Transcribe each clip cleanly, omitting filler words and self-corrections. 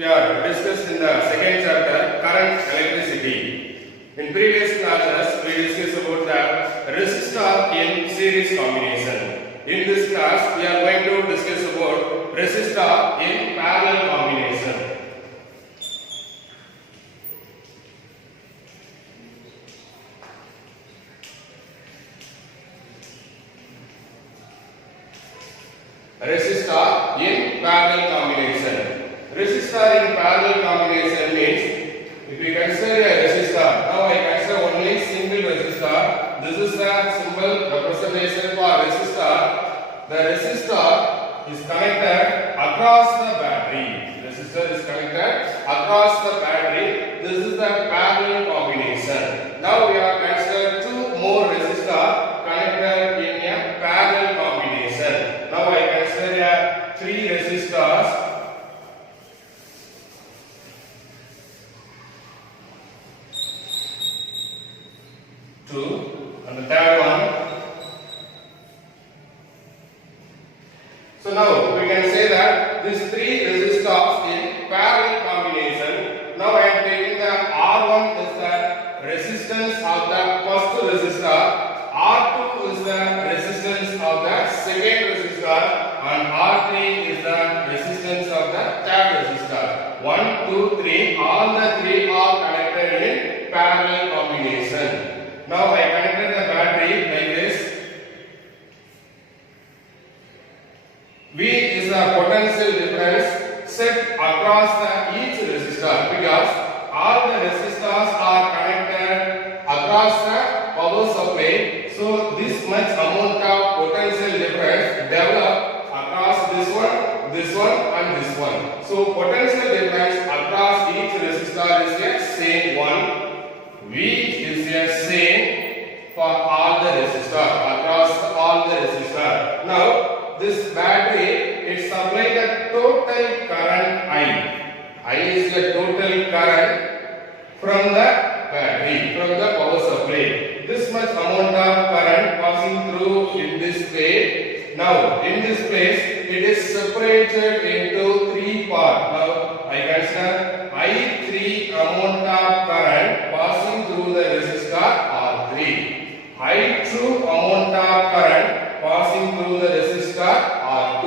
we are discussed in the second chapter, current electricity. In previous classes, we discussed about the resistor in series combination. In this class, we are going to discuss about resistor in parallel combination. Resistor in parallel combination. Resistor in parallel combination means if we consider a resistor, now I consider only single resistor. This is the symbol representation for resistor. The resistor is connected across the battery. Resistor is connected across the battery. This is the parallel combination. Now we are considered two more resistor connected in a parallel combination. Now I consider three resistors. Two and the third one. So now we can say that these three resistors in parallel combination. Now I am taking the R1 is the resistance of the first resistor, R2 is the resistance of the second resistor, and R3 is the resistance of the third resistor. 1, 2, 3, all the three are connected in parallel combination. Now I connected the battery like this. V is the potential difference set across each resistor, because all the resistors are connected across the power supply. So this much amount of potential difference develop across this one, and this one. So potential difference across each resistor is the same one. V is the same for all the resistor, across all the resistor. Now this battery, it supplies the total current I. I is the total current from the battery, from the power supply. This much amount of current passing through in this way. Now in this place, it is separated into three parts. Now I consider I3 amount of current passing through the resistor R3. I2 amount of current passing through the resistor R2,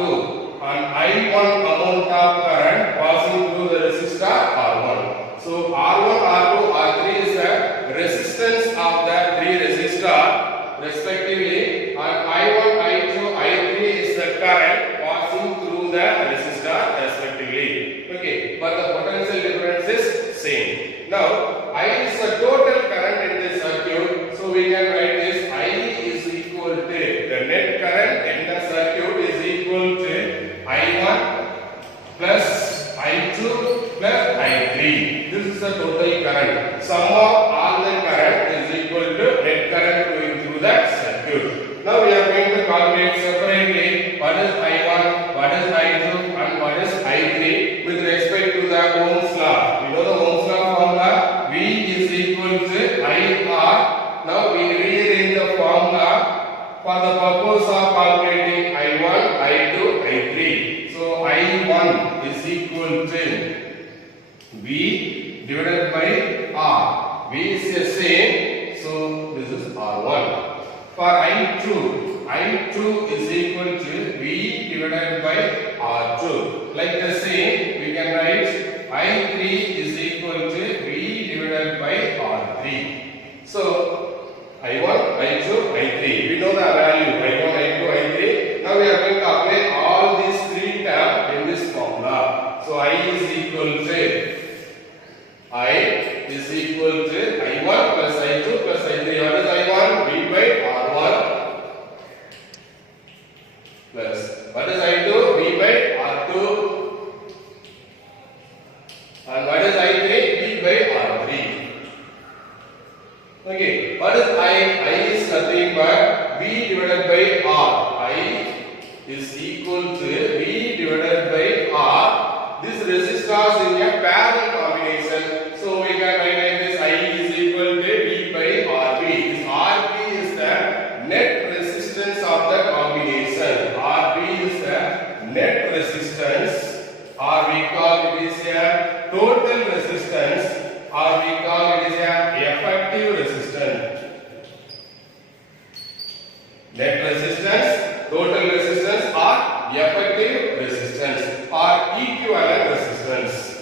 and I1 amount of current passing through the resistor R1. So R1, R2, R3 is the resistance of the three resistor respectively, and I1, I2, I3 is the current passing through the resistor respectively. Okay, but the potential difference is same. Now I is the total current in this circuit, so we can write this I is equal to the net current in the circuit is equal to I1 plus I2 plus I3. This is the total current. Sum of all the current is equal to net current going through the circuit. Now we are going to calculate separately what is I1, what is I2 and what is I3 with respect to the Ohm's law. We know the Ohm's law formula. V is equal to IR. Now we rearrange the formula for the purpose of calculating I1, I2, I3. So I1 is equal to V divided by R. V is the same, so this is R1. For I2, I2 is equal to V divided by R2. Like the same, we can write I3 is equal to V divided by R3. So I1, I2, I3. We know the value I1, I2, I3. Now we are going to apply all these three terms in this formula. So I is equal to I1 plus I2 plus I3. What is I1? V by R1 plus what is I2? V by R2, and what is I3? V by R3. Okay, what is I? I is nothing but V divided by R. I is equal to V divided by R. This resistors in a parallel combination, so we can write like this: I is equal to V by RB. This RB is the net resistance of the combination. RB is the net resistance, or we call it is a Net resistance, total resistance or effective resistance or equivalent resistance.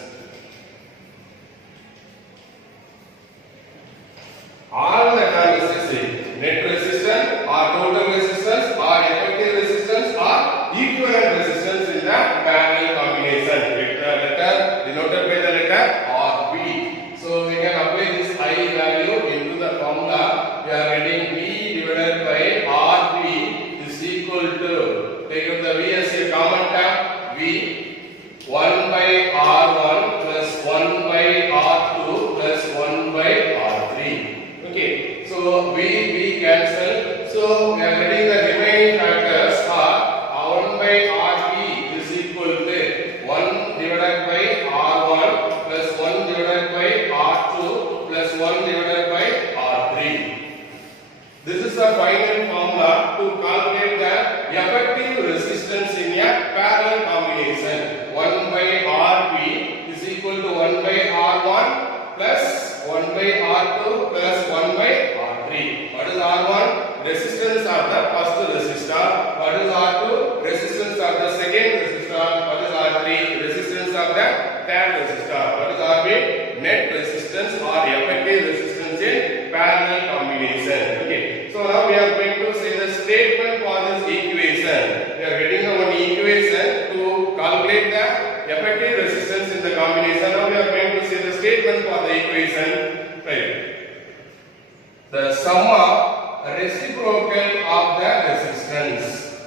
All the characteristics net resistance or total resistance or effective resistance or equivalent resistance in the parallel combination. Letter denoted by the letter RB. So we can apply this I value into the formula. We are getting V divided by RB is equal to, take up the V as a common term, V 1 by R1 plus 1 by R2 plus 1 by R3. Okay, so we cancel. So we are getting the remaining factors are 1 by RB is equal to 1 divided by R1 plus 1 divided by R2 plus 1 divided by R3. This is the final formula to calculate the effective resistance in a parallel combination. 1 by RB is equal to 1 by R1 plus 1 by R2 plus 1 by R3. What is R1? Resistance of the first resistor. What is R2? Resistance of the second resistor. What is R3? Resistance of the third resistor. What is RB? Net resistance or effective resistance in parallel combination. Okay. So now we are going to say the statement for this equation. We are getting the one equation to calculate the effective resistance in the combination. Now we are going to say the statement for the equation. Right. The sum of reciprocal of the resistance.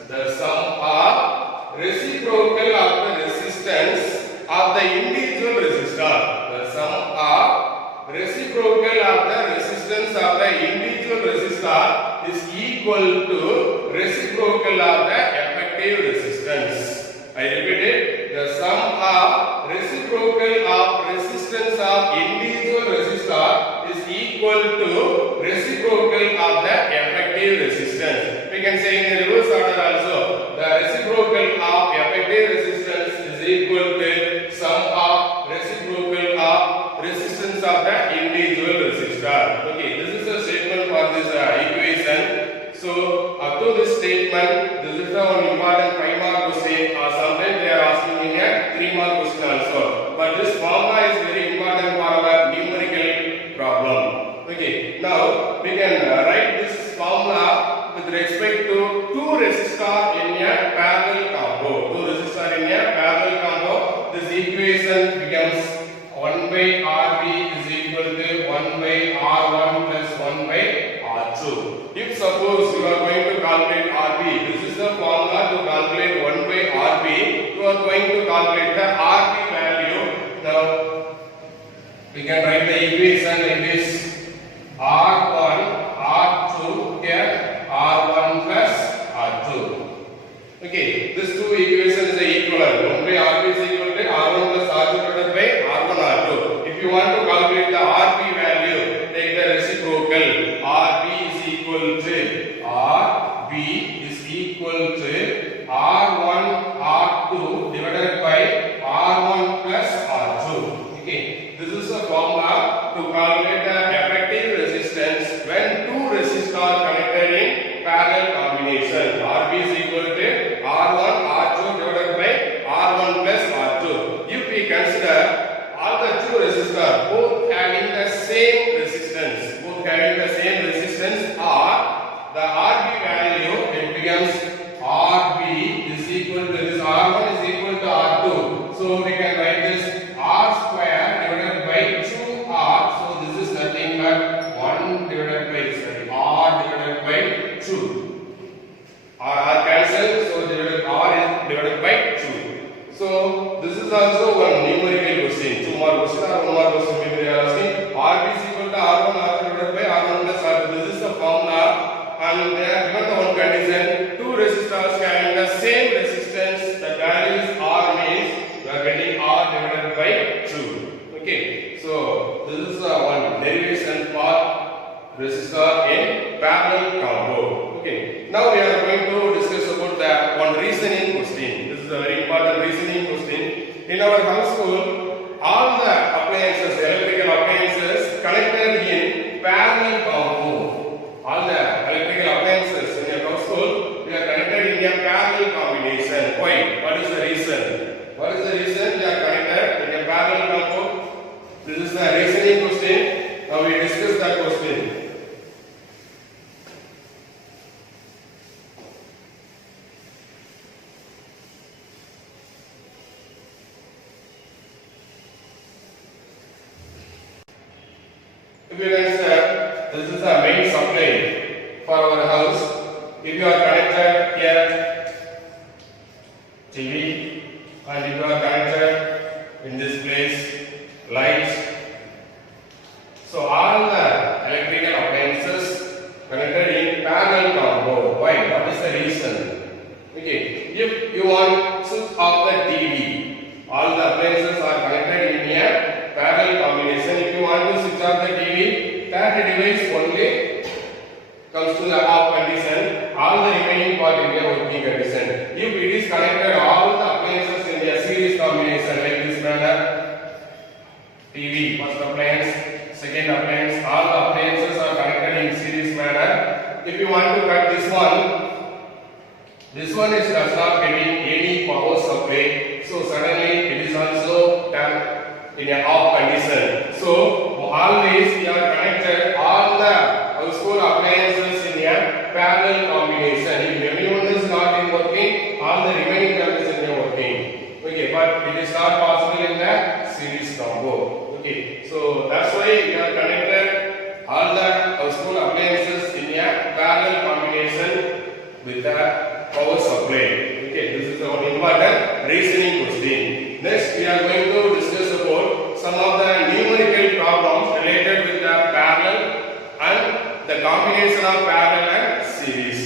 The sum of reciprocal of the resistance of the individual resistor. The sum of reciprocal of the resistance of the individual resistor is equal to reciprocal of the effective resistance. I repeat it. The sum of reciprocal of resistance of individual resistor is equal to reciprocal of the effective resistance. We can say in the reverse order also. The reciprocal of effective resistance is equal to sum of reciprocal of resistance of the individual resistor. Okay, this is the statement for this equation. So up to this statement, this is the one important 5-mark question, or sometimes they are asking in a 3-mark question also. But this formula is very important for our numerical problem. Okay, now we can write this formula with respect to two resistors in a parallel combo. Two resistors in a parallel combo. This equation becomes 1 by RB is equal to 1 by R1 plus 1 by R2. If suppose you are going to calculate RB, this is the formula to calculate 1 by RB. You are going to calculate the RB value. Now we can write the equation like this: R1, R2, here R1 plus R2. Okay, this two equations are equivalent. 1 by RB is equal to R1 plus R2 divided by R1 R2. If you want to calculate the RB value, take the reciprocal. RB is equal to R1 R2 divided by R1 plus R2. Okay, this is a formula to calculate the effective resistance when two resistors are connected in parallel combination. RB is equal to R1 R2 divided by R1 plus R2. If we consider all the two resistors both having the same resistance, or the RB value, it becomes RB is equal to this R1 is equal to R2. So we can write this R square divided by 2R. So this is nothing but 1 divided by R divided by 2. R cancelled, so R is divided by 2. So this is also one numerical question. 2 more question or 1 more question maybe they are asking. RB is equal to R1 R2 divided by R1 plus R2. This is the formula, and they are given the one condition: two resistors having the same resistance. The value is R means we are getting R divided by 2. Okay, so this is one derivation for resistor in parallel combo. Okay. This is the reasoning question. Now we discuss that question. If you consider, this is the main supply for our house. If you are connected here TV, and if you are connected in this place lights, so all the electrical appliances connected in parallel combo. Why? What is the reason? Okay, if you want to switch off the TV, all the appliances are connected in a parallel combination. If you want to switch off the TV, that device only comes to the off condition, all the remaining part in a working condition. If it is connected, all the appliances in a series combination like this manner, TV, first appliance, second appliance, all the appliances are connected in series manner. If you want to cut this one is does not getting any power supply, so suddenly it is also turned in a off condition. So always we are connected all the household appliances in a parallel combination. If anyone is not in working, all the remaining conditions are working. Okay, but it is not possible in the series combo. Okay, so that's why we are connected all the household appliances in a parallel combination with the power supply. Okay, this is the one important reasoning question. Next, we are going to discuss about some of the numerical problems related with the parallel and the combination of parallel and series.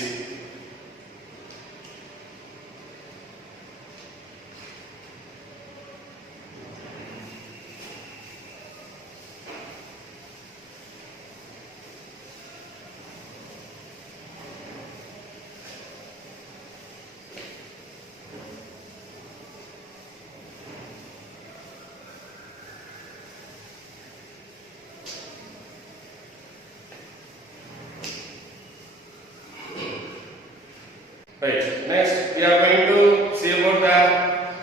Right. Next, we are going to see about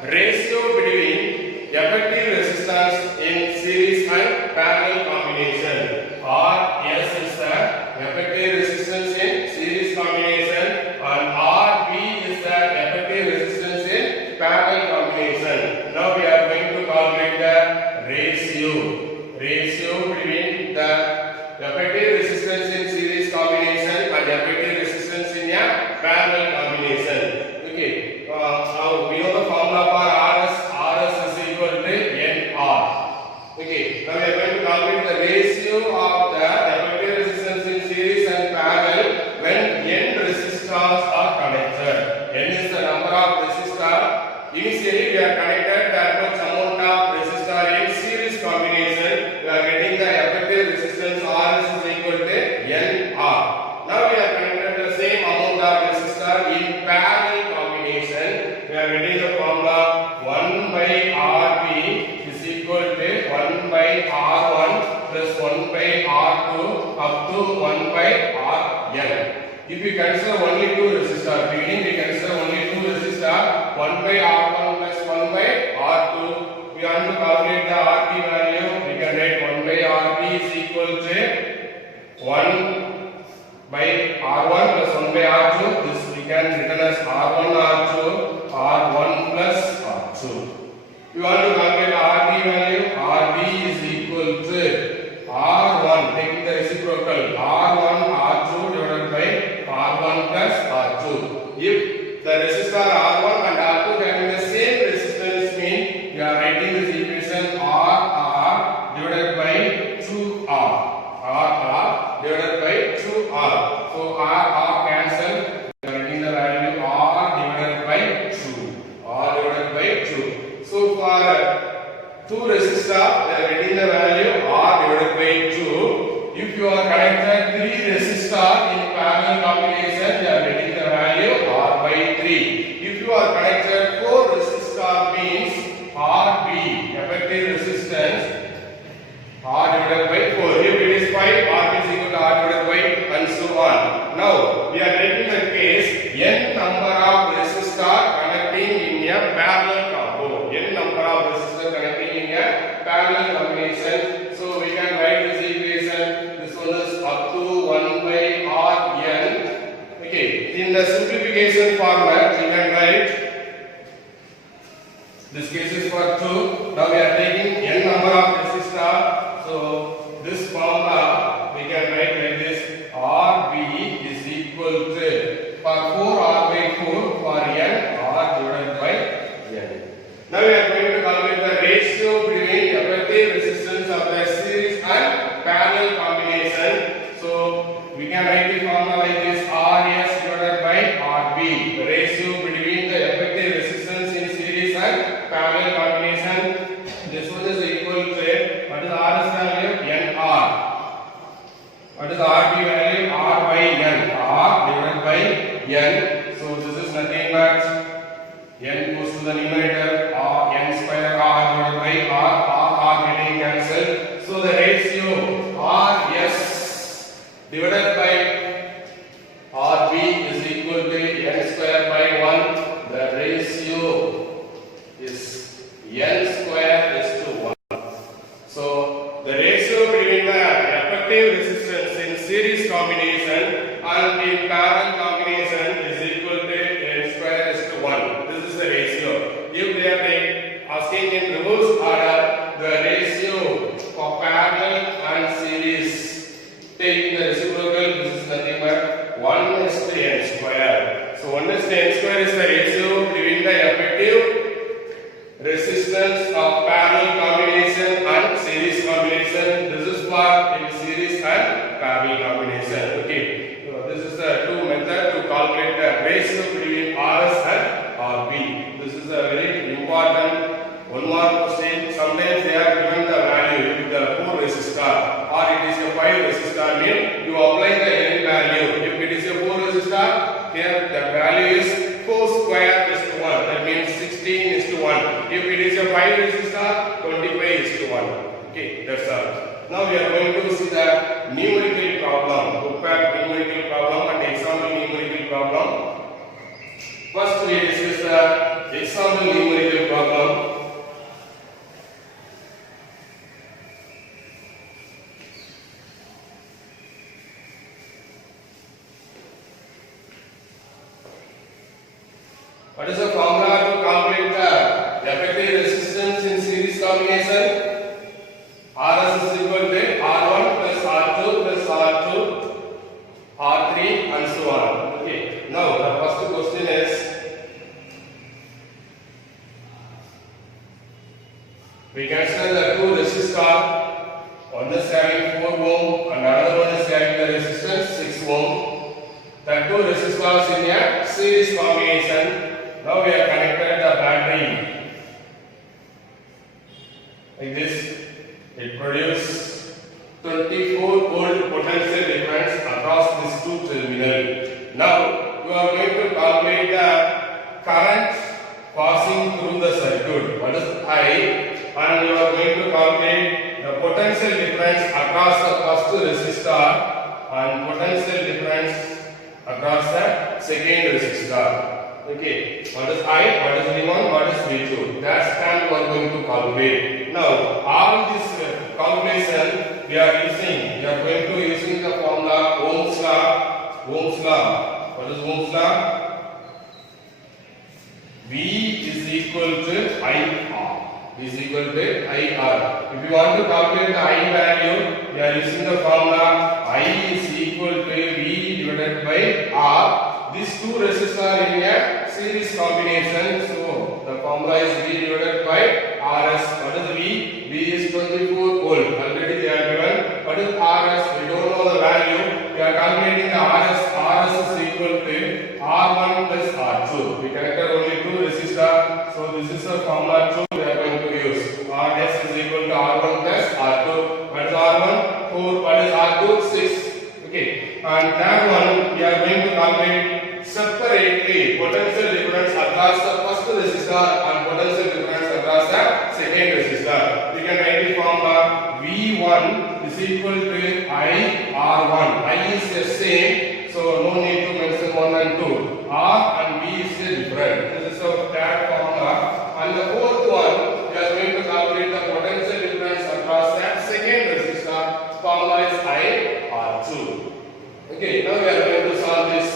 the ratio between effective resistance in series and parallel combination. RS is the effective resistance in series combination, and RB is the effective resistance in parallel combination. Now we are going to calculate the ratio between the effective resistance in series combination and effective resistance in a parallel combination. Okay, now we know the formula for RS. RS is equal to NR. Okay, now we are going to calculate the ratio of the effective resistance in series and parallel when N resistors are connected. N is the number of resistors. Initially we are connected that much amount of resistor in series combination. We are getting the effective resistance RS is equal to NR. Now we are connected the same amount of resistor in parallel combination. We are getting the formula 1 by RB is equal to 1 by R1 plus 1 by R2 up to 1 by Rn. If we consider only two resistors, beginning we consider only two resistors, 1 by R1 plus 1 by R2. We want to calculate the RB value. We can write 1 by RB is equal to 1 by R1 plus 1 by R2. This we can written as R1 R2 R1 plus R2. We want to calculate the RB value. RB is equal to R1 taking the reciprocal R1 R2 divided by R1 plus R2. If the resistor R1 and R2 having the same resistance mean we are writing this equation RR divided by 2R. RR divided by 2R. So RR cancel. We are writing the value R divided by 2. R divided by 2. So for two resistors, we are getting the value R divided by 2. If you are connected three resistors in parallel combination, we are getting the value R by 3. If you are connected four resistors means RB, effective resistance R divided by 4. If it is 5, RB is equal to R divided by and so on. Now we are taking the case N number of resistors connecting in a parallel combo. N number of resistors connecting in a parallel combination Okay, in the simplification format, we can write this case is for 2. Now we are taking n number of resistors. So this formula we can write like this: Rb is equal to, for 4 R by 4, for n R divided by n. Now we are going to calculate the ratio between effective resistance of the series and parallel combination. So we can write the formula like this: Rs divided by Rb, the ratio between the effective resistance in series and parallel combination. This one is equal to, what is Rs value? Nr. What is Rb value? R by n. R divided by n. So this is nothing but n goes to the numerator, n square R divided by R getting cancelled. So the ratio Rs divided by Rb is equal to n square by 1. The ratio is n square is to 1. So the ratio between the effective resistance in series combination and in parallel combination is equal to n square is to 1. This is the ratio. If they are asking in reverse order, the ratio for parallel and series, taking the reciprocal, this is nothing but 1 is to n square. So 1 is to n square is the ratio between the effective resistance of parallel combination and series combination. This is for in series and parallel combination. Okay. So this is the two method to calculate the ratio between Rs and Rb. This is a very important one more question. Sometimes they are given the value with the 4 resistor or it is a 5 resistor, mean you apply the n value. If it is a 4 resistor, here the value is 4 square is to 1. That means 16 is to 1. If it is a 5 resistor, 25 is to 1. Okay, that's all. Now we are going to see the numerical problem, compact numerical problem and example numerical problem. First we discuss the example numerical problem. What is the formula to calculate the effective resistance in series combination? Rs is equal to R1 plus R2 plus R2, R3 and so on. Okay. Now the first question is, we consider the two resistors. One is having 4 ohm and another one is having the resistance 6 ohm. The two resistors in a series combination. Now we have connected the battery like this. It produces 24 volt potential difference across these two terminals. Now you are going to calculate the current passing through the circuit. What is I? And you are going to calculate the potential difference across the first resistor and potential difference across the second resistor. Okay, what is I, what is V1, what is V2? That's time we are going to calculate. Now, all this calculation we are going to using the formula Ohm's law. Ohm's law. What is Ohm's law? V is equal to IR. V is equal to IR. If you want to calculate the I value, we are using the formula I is equal to V divided by R. These two resistors in a series combination. So the formula is V divided by Rs. What is V? V is 24 volt. Already they are given. What is Rs? We don't know the value. We are calculating the Rs. Rs is equal to R1 plus R2. We connected only two resistors. So this is the formula 2 we are going to use. Rs is equal to R1 plus R2. What is R1? 4. What is R2? 6. Okay. And that one we are going to calculate separately potential difference across the first resistor and potential difference across the second resistor. We can write the formula V1 is equal to I R1. I is the same, so no need to mention 1 and 2. R and V is different. This is a third formula. And the fourth one, we are going to calculate the potential difference across the second resistor. Formula is I R2. Okay, now we are going to solve this.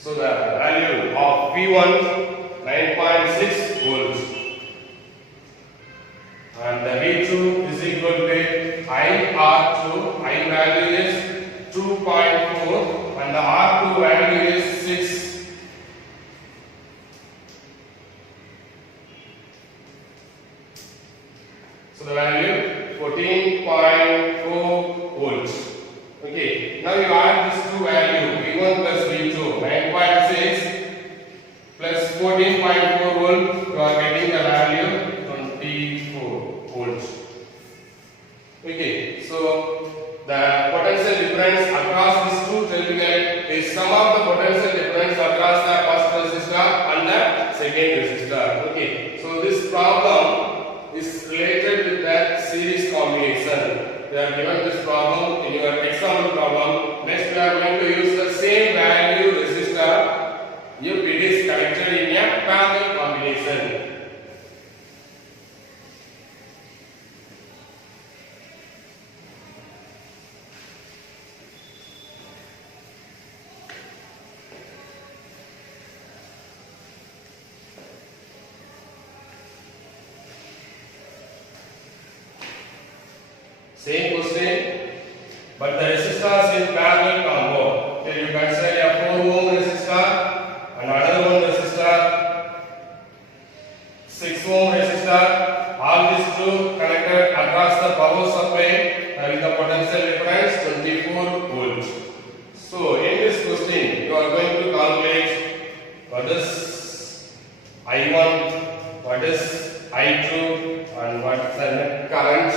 So the value of P1 9.6 volts and the V2 is equal to IR2. I value is 2.4 and the R2 value is 6. So the value 14.4 volts. Okay, now you add these two values V1 plus V2, 9.6 plus 14.4 volt, you are getting the value 24 volts. Okay, so the potential difference across these two terminals is sum of the potential difference across the first resistor and the second resistor. Okay, so this problem is related with the series combination. We are given this problem in your example problem. Next we are going to use the same value resistor if it is connected in a parallel combination. Same question, but the resistors in parallel combo. Here you consider a 4 ohm resistor, another one resistor, 6 ohm resistor. All these two connected across the power supply having the potential difference 24 volts. So in this question, you are going to calculate what is I1, what is I2, and what is the net current.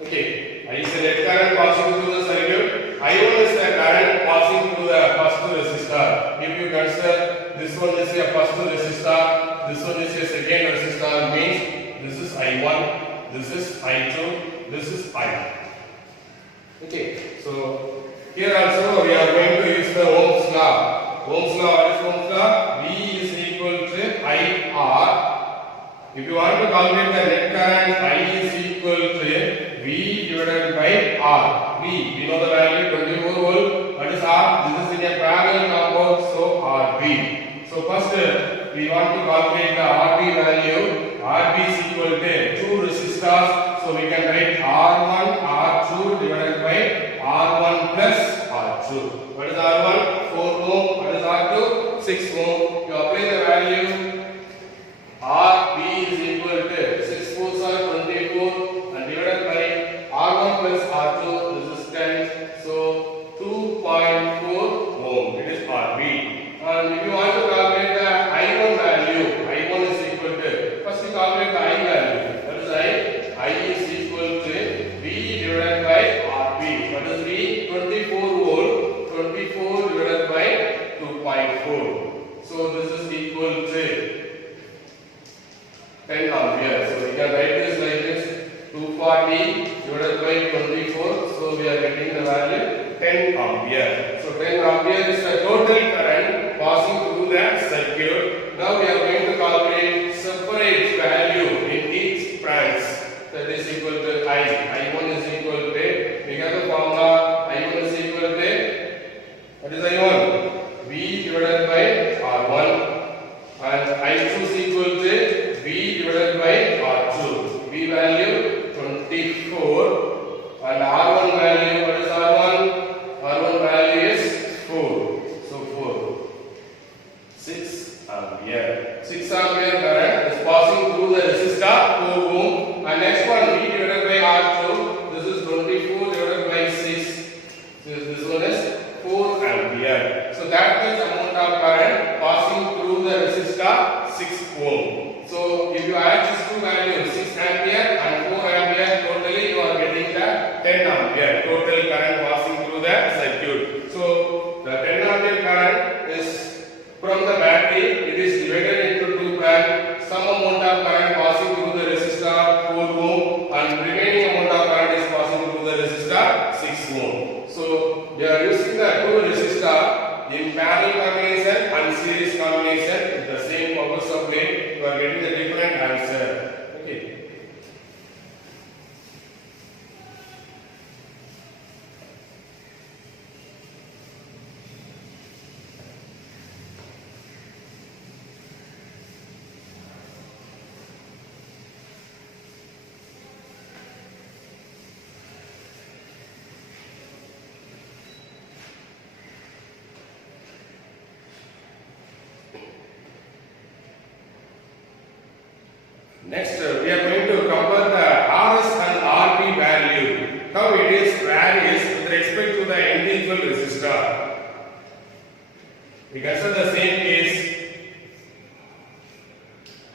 Okay, I is the net current passing through the circuit. I1 is the current passing through the first resistor. If you consider this one is a first resistor, this one is a second resistor, means this is I1, this is I2, this is I. Okay, so here also we are going to use the Ohm's law. Ohm's law, what is Ohm's law? V is equal to IR. If you want to calculate the net current, I is equal to V divided by R. V, we know the value 24 volt. What is R? This is in a parallel combo, so RB. So first we want to calculate the RB value. RB is equal to 2 resistors, so we can write R1, R2 divided by R1 plus R2. What is R1? 4 ohm. What is R2? 6 ohm. You apply the value. RB is equal to 6 4s are 24 and divided by R1 plus R2, this is 10. So 2.4 ohm. It is RB. And if you want to calculate the I1 value, I1 is equal to, first you calculate the I value. What is I? I is equal to V divided by RB. What is V? 24 volt. 24 divided by 2.4. So this is equal to 10 ampere. So we can write this like this, 240 divided by 24. So we are getting the value 10 ampere. So 10 ampere is the total current passing through the circuit. Now we are going to calculate separate value in each branch. That is equal to I. I1 is equal to, we have the formula, I1 is equal to, what is I1? V divided by R1. And I2 is equal to V divided by R2. V value 24 and R1 value, what is R1? R1 value is 4. So 4. 6 ampere. 6 ampere current is passing through the resistor 4 ohm. And next one V divided by R2. This is 24 divided by 6. So this one is 4 ampere. So that means amount of current passing through the resistor 6 ohm. So if you add these two values 6 ampere and 4 ampere, totally you are getting the 10 ampere total current passing through the circuit. So the 10 ampere current is from the battery. It is divided into two branches. Some amount of current passing through the resistor 4 ohm and remaining amount of current is passing through the resistor 6 ohm. So we are using the two resistor in parallel combination and series combination with the same power supply. You are getting the different answer. Okay. Next, we are going to compare the RS and RB value. How it is varies with respect to the individual resistor. We consider the same case.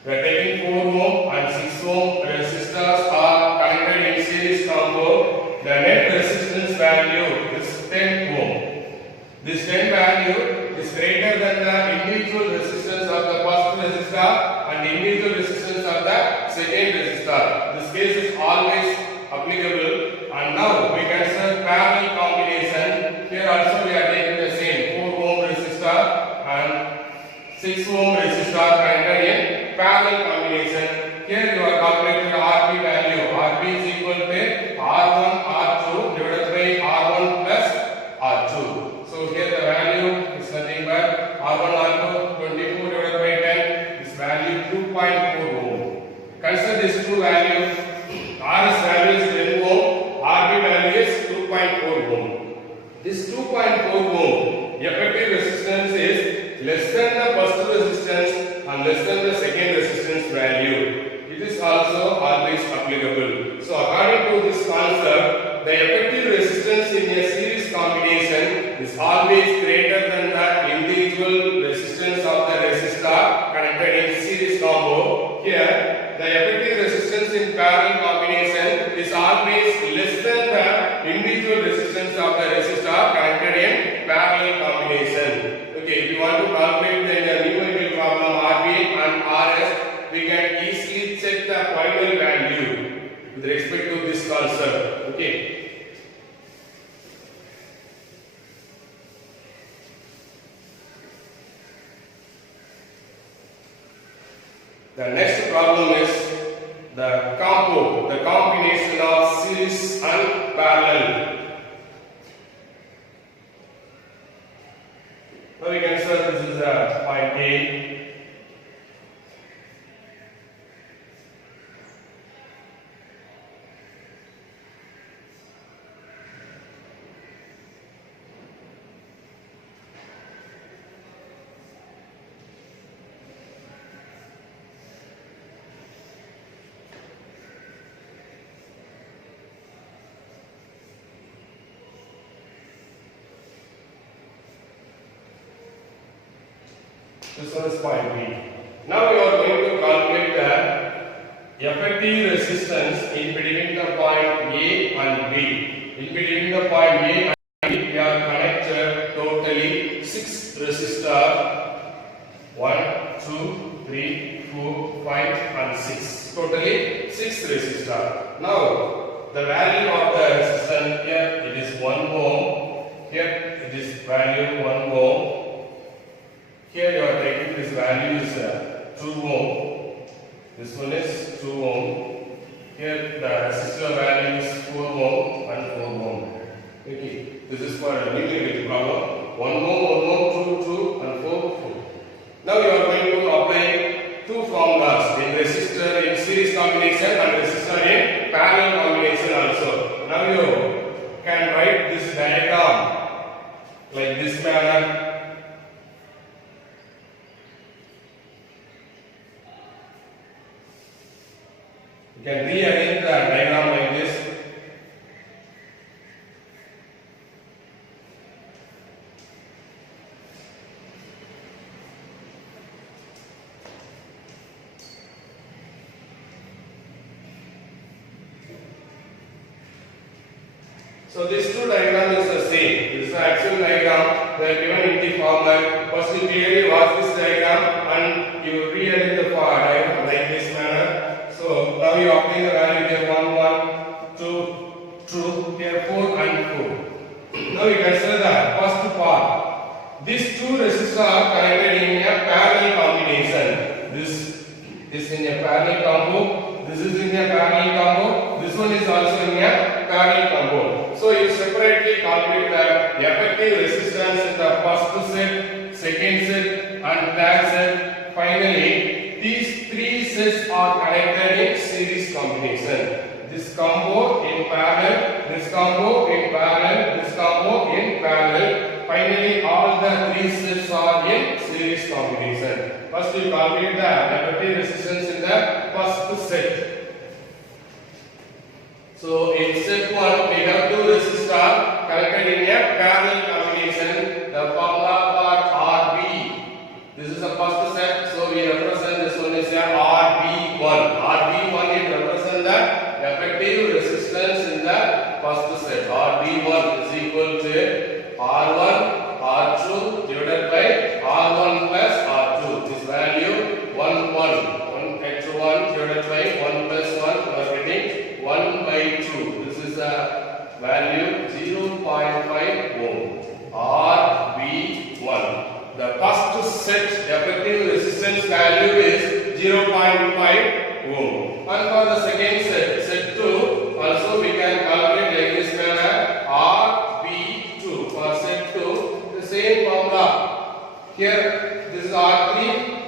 We are taking 4 ohm and 6 ohm resistors are connected in series combo. The net resistance value is 10 ohm. This 10 value is greater than the individual resistance of the first resistor and individual resistance of the second resistor. This case is always applicable. And now we consider parallel combination. Here also we are taking the same 4 ohm resistor and 6 ohm resistor connected in parallel combination. Here you are calculating the RB value. RB is equal to R1 R2 divided by R1 plus R2. So here the value is nothing but R1 R2 24 divided by 10. This value 2.4 ohm. Consider these two values. RS value is 10 ohm. RB value is 2.4 ohm. This 2.4 ohm effective resistance is less than the first resistance and less than the second resistance value. It is also always applicable. So according to this concept, the effective resistance in a series combination is always greater than the individual resistance of the resistor connected in series combo. Here, the effective resistance in parallel combination is always less than the individual resistance of the resistor connected in parallel combination. Okay, if you want to calculate the numerical problem RB and RS, we can easily check the final value with respect to this concept. Okay. The next problem is the combo, the combination of series and parallel. Now we can say this is a point A. This one is point B. Now we are going to calculate the effective resistance in between the point A and B. In between the point A and B, we are connected totally 6 resistors. 1, 2, 3, 4, 5 and 6. Totally 6 resistors. Now the value of the resistance here it is 1 ohm. Here it is value 1 ohm. Here you are taking this value is 2 ohm. This one is 2 ohm. Here the resistor value is 4 ohm and 4 ohm. Okay. This is for a numerical problem. 1 ohm, 2, and 4. Now you are going to apply two formulas in resistor in series combination and resistor in parallel combination also. Now you can write this diagram like this manner. You can rearrange the diagram like this. So these two diagrams is the same. This is the actual diagram. They are given in the format. First you clearly watch this diagram and you rearrange the diagram like this manner. So now you obtain the value here 1, 1, 2, 2, here 4 and 4. Now you consider the first part. These two resistors are connected in a parallel combination. This is in a parallel combo. This is in a parallel combo. This one is also in a parallel combo. So you separately calculate the effective resistance in the first set, second set and third set. Finally, these three sets are connected in series combination. This combo in parallel, this combo in parallel, this combo in parallel. Finally, all the three sets are in series combination. First, you calculate the effective resistance in the first set. So in step 1 we have two resistors connected in a parallel combination. The formula for RB. This is the first set. So we represent this one as a RB1. RB1 it represents the effective resistance in the first set. RB1 is equal to R1 R2 divided by R1 plus R2. This value 1 1 extra 1 divided by 1 plus 1. We are getting 1 by 2. This is the value 0.5 ohm. RB1. The first set effective resistance value is 0.5 ohm. And for the second set, set 2, also we can calculate like this manner. RB2 for set 2, the same formula. Here this is R3,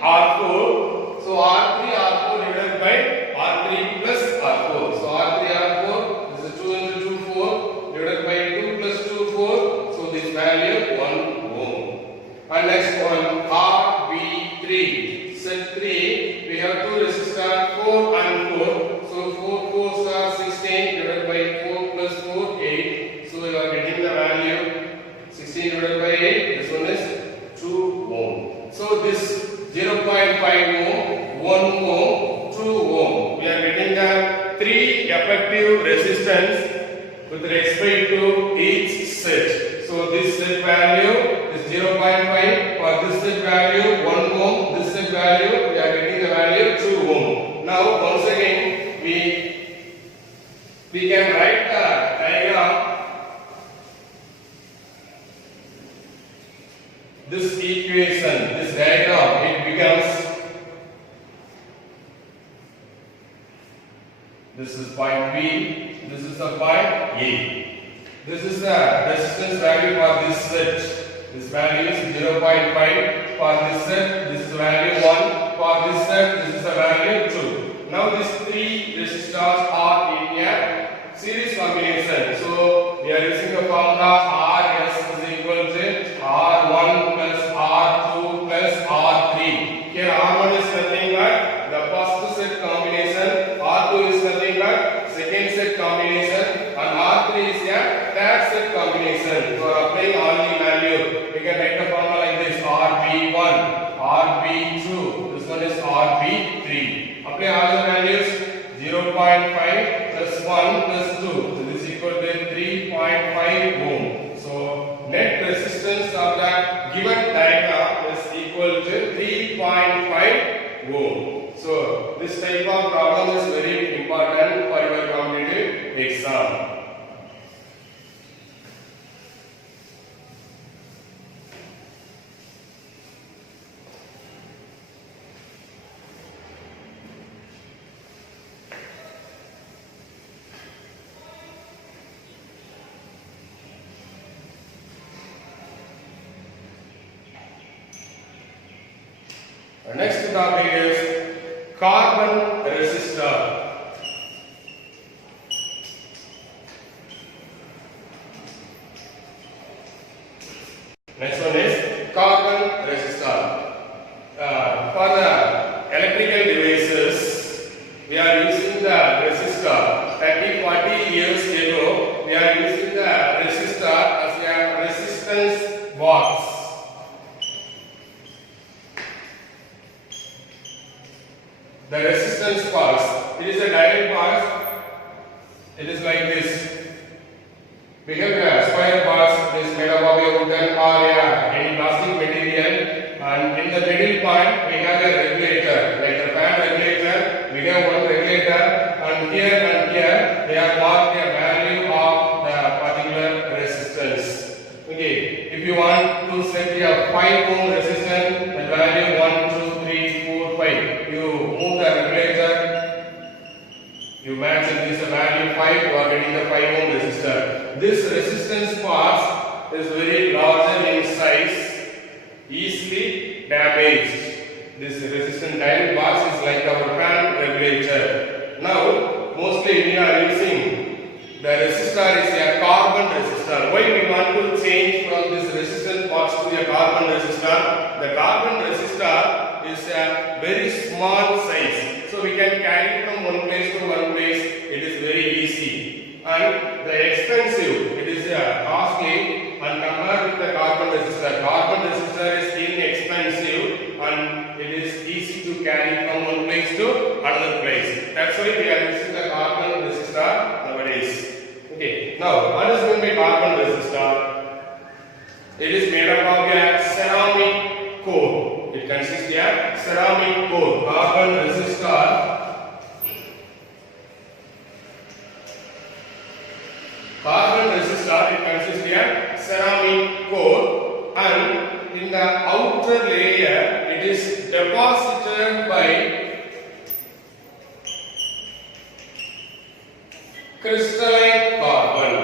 R4. So R3, R4 divided by R3 plus R4. So R3, R4, this is 2 into 2, 4 divided by 2 plus 2, 4. So this value 1 ohm. And next one RB3. Set 3, we have two resistors 4 and 4. So 4 4s are 16 divided by 4 plus 4 8. So you are getting the value 16 divided by 8. This one is 2 ohm. So this 0.5 ohm, 1 ohm, 2 ohm. We are getting the three effective resistance with respect to each set. So this set value is 0.5. For this set value 1 ohm. This set value we are getting the value 2 ohm. Now once again we can write the diagram. This equation, this diagram, it becomes, this is point B, this is the point A. This is the resistance value for this set. This value is 0.5 for this set. This is value 1 for this set. This is the value 2. Now these three resistors are in a series combination. So we are using the formula RS is equal to R1 plus R2 plus R3. Here R1 is nothing but the first set combination. R2 is nothing but second set combination. And R3 is a third set combination. So applying all the value, we can write the formula like this: RB1, RB2. This one is RB3. Apply all the values: 0.5 plus 1 plus 2. So this is equal to 3.5 ohm. So net resistance of the given diagram is equal to 3.5 ohm. So this type of problem is very important for your competitive exam. The next topic is carbon resistor. Next one is carbon resistor. For the electrical devices, we are using the resistor. 30-40 years ago, we are using the resistor as a resistance box. The resistance box, it is a diode box. It is like this. We have a square box. It is made up of a wooden or any plastic material, and in the middle part we have a regulator, like a fan regulator. We have one regulator, and here they have marked the value of the particular resistance. Okay, if you want to set a 5 ohm resistance, the value 1, 2, 3, 4, 5. You move the regulator, you match this value 5, you are getting the 5 ohm resistor. This resistance box is very larger in size, easily damaged. This resistance diode box is like our fan regulator. Now, mostly we are using the resistor is a carbon resistor. Why we want to change from this resistance box to a carbon resistor? The carbon resistor is a very small size. So so we can carry from one place to one place. It is very easy. And the expensive, it is costly, and compared with the carbon resistor. Carbon resistor is inexpensive and it is easy to carry from one place to another place. That's why we are using the carbon resistor nowadays. Okay. Now, what is meant by carbon resistor? It is made up of a ceramic core. It consists of a ceramic core. Carbon resistor. Carbon resistor, it consists of a ceramic core, and in the outer layer it is deposited by crystalline carbon.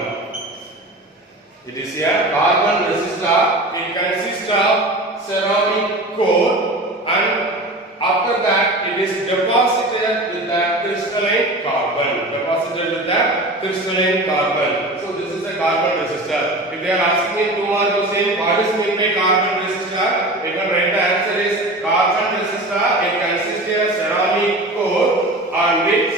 It is a carbon resistor. It consists of ceramic core, and after that it is deposited with the crystalline carbon. Deposited with the crystalline carbon. So this is a carbon resistor. If they are asking in 2 mark question, what is meant by carbon resistor? You can write the answer is carbon resistor. It consists of a ceramic core on which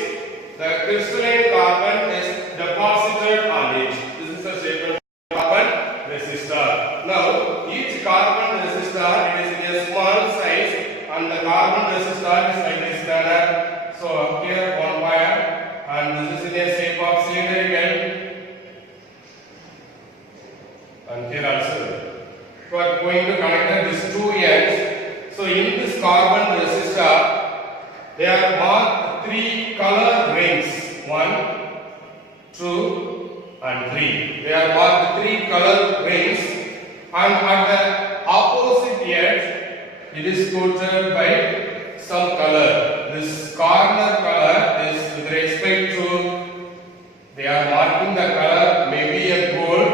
the crystalline carbon is deposited on it. This is the statement of carbon resistor. Now, each carbon resistor, it is in a small size, and the carbon resistor is like this manner. So here one wire, and this is in a shape of cylindrical, and here also. We are going to connect these two ends. So in this carbon resistor, they are marked 3 color rings. 1, 2, and 3. They are marked 3 color rings, and at the opposite edge, it is coated by some color. This corner color is with respect to, they are marking the color maybe a gold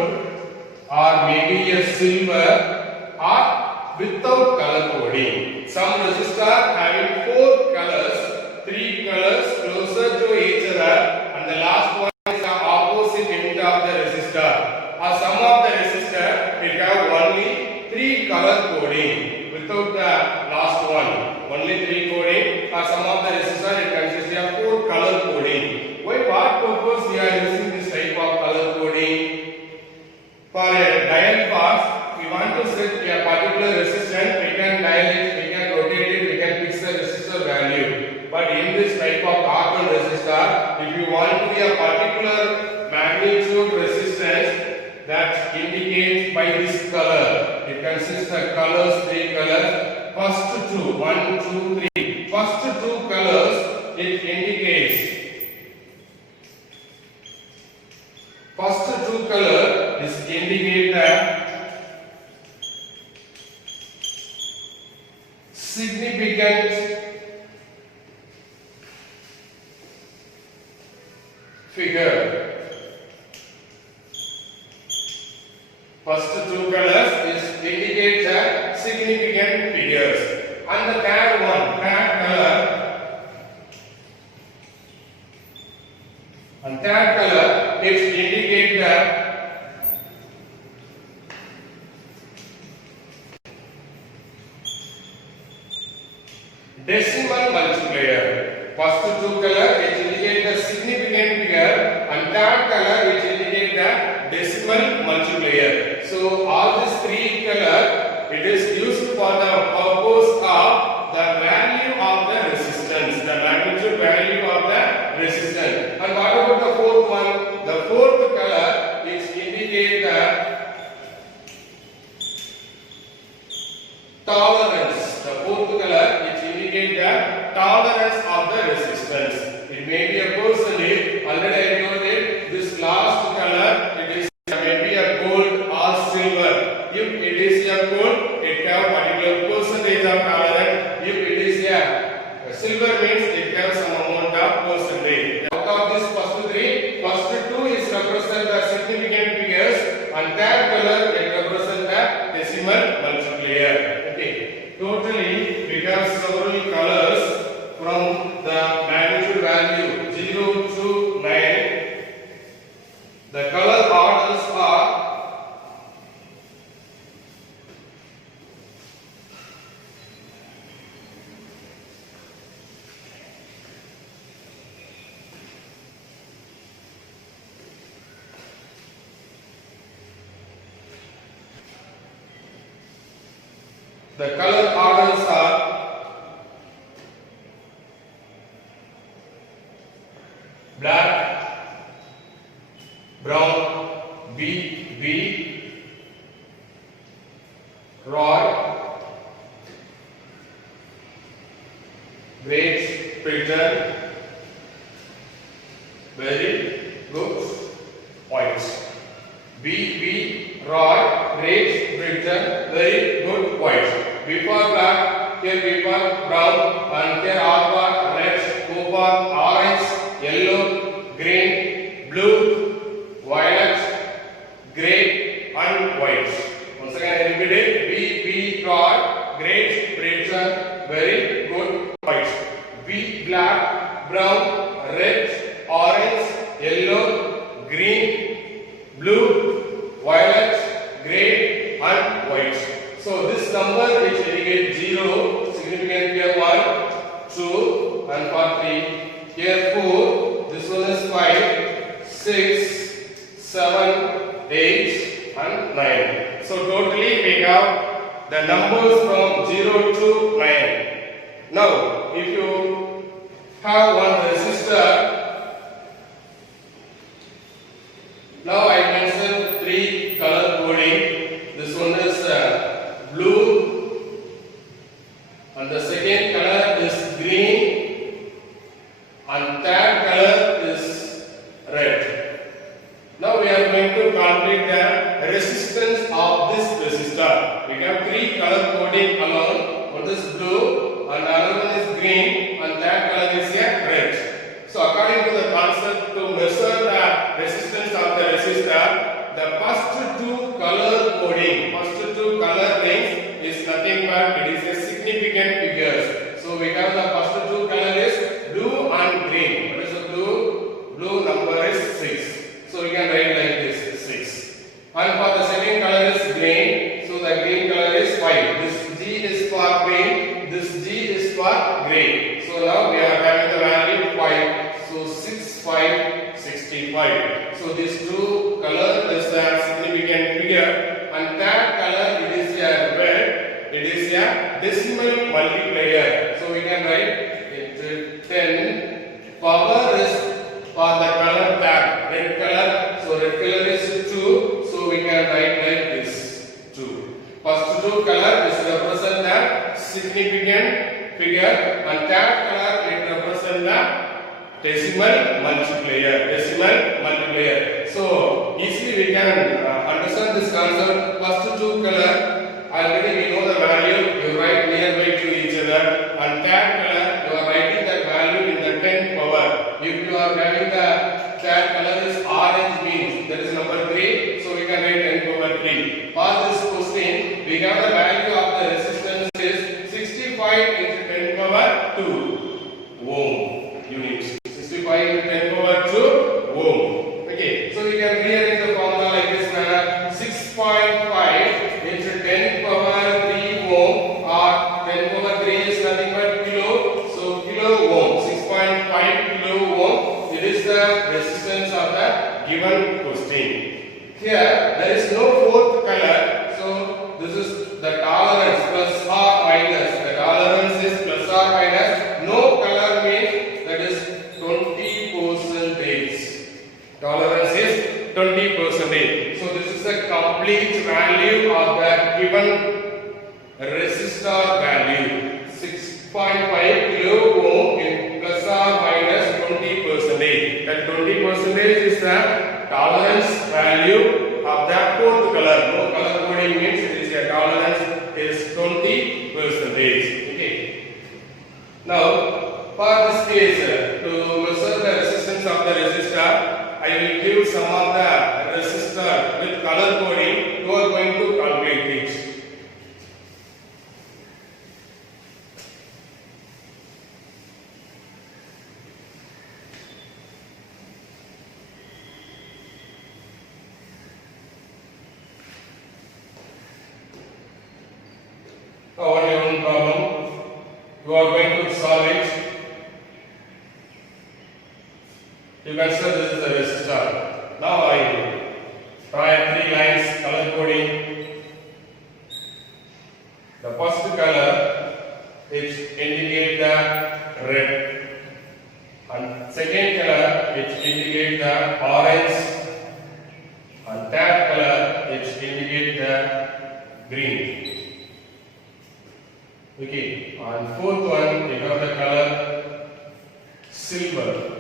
or maybe a silver or without color coding. Some resistor having 4 colors, 3 colors closer to each other, and the last one is the opposite end of the resistor. Or some of the resistor will have only 3 color coding without the last one. Only 3 coding, or some of the resistor it consists of 4 color coding. Why, what purpose we are using this type of color coding? For a dial box, we want to set a particular resistance, we can dial it, we can rotate it, we can fix the resistor value. But in this type of carbon resistor, if you want to be a particular magnitude resistance that indicates by this color, it consists of colors, 3 colors. First 2, 1, 2, 3. First 2 colors, it indicates. First 2 color is indicate the significant figure. First 2 colors is indicate the significant figures, and the third one, third color, and third color it indicate the decimal multiplier. First 2 color which indicate the significant figure, and third color which indicate the decimal multiplier. So all these 3 color, it is used for the purpose of the value of the resistance, the magnitude value of the resistance. And what about the fourth one? The fourth color is indicate the tolerance. The fourth color which indicate the tolerance of the resistance. It may be a percentage. Already I told it. This last color, it is maybe a gold or silver. If it is a gold, it have particular percentage of tolerance. If it is a silver, means it has some amount of percentage. Out of this first 3, first 2 is represent the significant figures, and third color it represent the decimal multiplier. Okay. Totally, we have several colors from the magnitude value 0 to 9. The color orders are The color orders are black, brown, B, Roy, great, filter, very good, white. B, Roy, great, filter, very good, white. B for black, here B for brown, and here R for red, O for orange, yellow, green, blue, violet, grey, and white. Once again, I repeat it. B, Roy, great, filter, very good, white. B, black, brown, red, orange, yellow, green, blue, violet, grey, and white. So this number which indicates 0, significant here 1, 2, and for 3, here 4, this one is 5, 6, 7, 8, and 9. So totally we have the numbers from 0 to 9. Now if you have one resistor, now I mentioned 3 color coding. This one is blue, and the second color is green, and third color is red. Now we are going to calculate the resistance of this resistor. We have 3 color coding alone. One is blue, and another one is green, and that color is red. So according to the concept, to measure the resistance of the resistor, the first 2 color coding, first 2 color rings is nothing but it is a significant figures. So we have the first 2 color is blue and green. What is the blue? Blue number is 6. So we can write like this 6. And for the second color is green. So the green color is 5. This G is for green. This G is for green. So now we are having the value 5. So 6, 5, 65. So these 2 color is a significant figure, and that color it is a red. It is a decimal multiplier. So we can write it 10. Power is for the color tab, red color. So red color is 2. So we can write like this 2. First 2 color is represent the significant figure, and that color it represent the decimal multiplier. So easily we can understand this concept. First 2 color, already we know the value. You write nearby to each other, and that color you are writing that value in the 10th power. If you are having the that color is orange, means that is number 3. So we can write 10 power 3. For this question, we have the value of the resistance is 65 into 10 power 2 ohm units. 65 into 10 power 2 ohm. Okay, so we can rearrange the formula like this manner. 6.5 into 10 power 3 ohm, or 10 power 3 is nothing but kilo. So kilo ohm, 6.5 kilo ohm. It is the resistance of the given question. Here there is no 4th color. So this is the tolerance plus or minus. The tolerance is plus or minus. No color means that is 20%. Tolerance is 20%. So this is the complete value of the given resistor value. 6.5 kilo ohm in plus or minus 20%. That 20% is the tolerance value of the 4th color. No color coding means it is a tolerance is 20%. Okay. Now for this case, to measure the resistance of the resistor, I will give some of the resistor with color coding. You are going to calculate it. Only one problem. You are going to solve it. You consider this is a resistor. Now I draw 3 lines color coding. The first color which indicate the red, and second color which indicate the orange, and third color which indicate the green. Okay, and fourth one we have the color silver.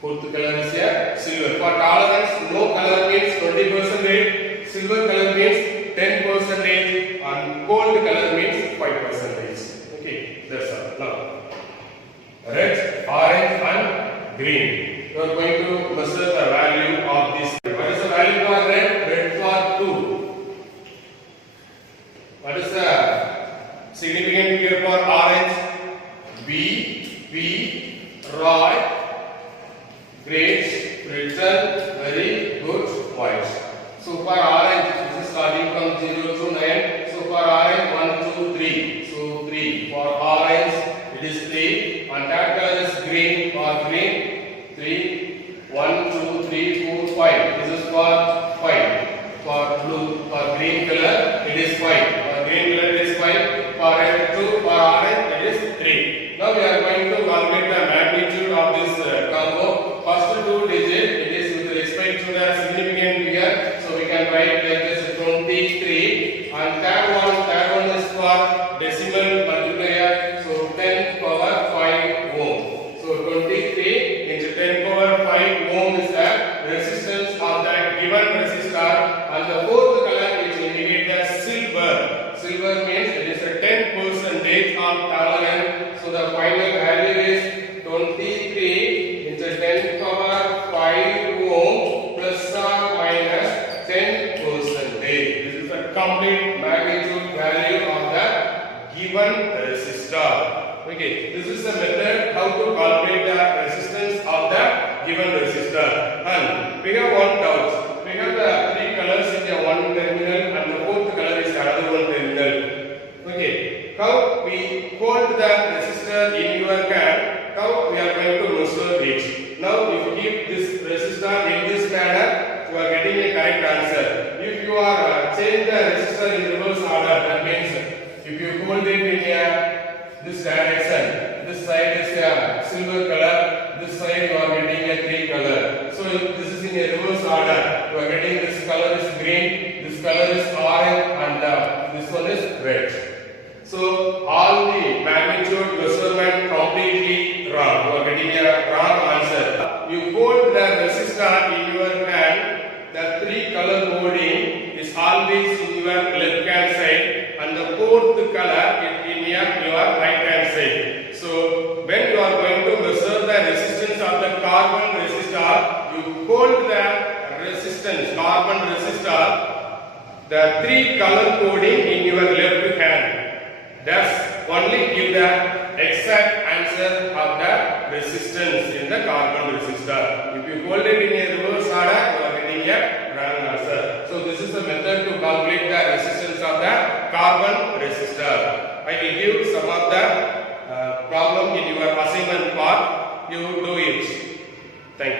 Fourth color is here silver. For tolerance, no color means 20%, silver color means 10%, and gold color means 5%. Okay, that's all. Now, red, orange, and green. You are going to measure the value of this. What is the value for red? Red for 2. What is the significant figure for orange? B, Roy. Great, written, very good, white. So for orange, this is starting from 0 to 9. So for orange, 1, 2, 3. So 3. For orange, it is 3. And that color is green. For green, 3. 1, 2, 3, 4, 5. This is for 5. For blue, for green color, it is 5. For green color, it is 5. For red, 2. For orange, it is 3. Now we are going to calculate the magnitude of this combo. First 2 digit, it is with respect to the significant figure, so we can write like this 23, and third one is for decimal multiplier, so 10 power 5 ohm. So 23 into 10 power 5 ohm is the resistance of the given resistor, and the fourth color which indicate the silver. Silver means it is a 10% of tolerance, so the final value is 23 into 10 power 5 ohm plus or minus 10%. This is the complete magnitude value of the given resistor. Okay, this is the method how to calculate the resistance of the given resistor. And we have one doubt. We have the 3 colors in the one terminal, and the fourth color is another one terminal. Okay, how we hold the resistor in your hand, how we are going to measure it. Now if you keep this resistor in this manner, you are getting a correct answer. If you are change the resistor in reverse order, that means if you hold it in this direction, this side is a silver color, this side you are getting a 3 color. So if this is in a reverse order, you are getting this color is green, this color is orange, and this one is red. So all the magnitude measurement completely wrong. You are getting a wrong answer. You hold the resistor in your hand. The 3 color coding is always in your left hand side, and the fourth color is in your right hand side. So when you are going to measure the resistance of the carbon resistor, you hold the resistance carbon resistor, the 3 color coding in your left hand. Thus, only give the exact answer of the resistance in the carbon resistor. If you hold it in a reverse order, you are getting a wrong answer. So, this is the method to calculate the resistance of the carbon resistor. I will give some of the problem in your assignment part. You do it. Thank you.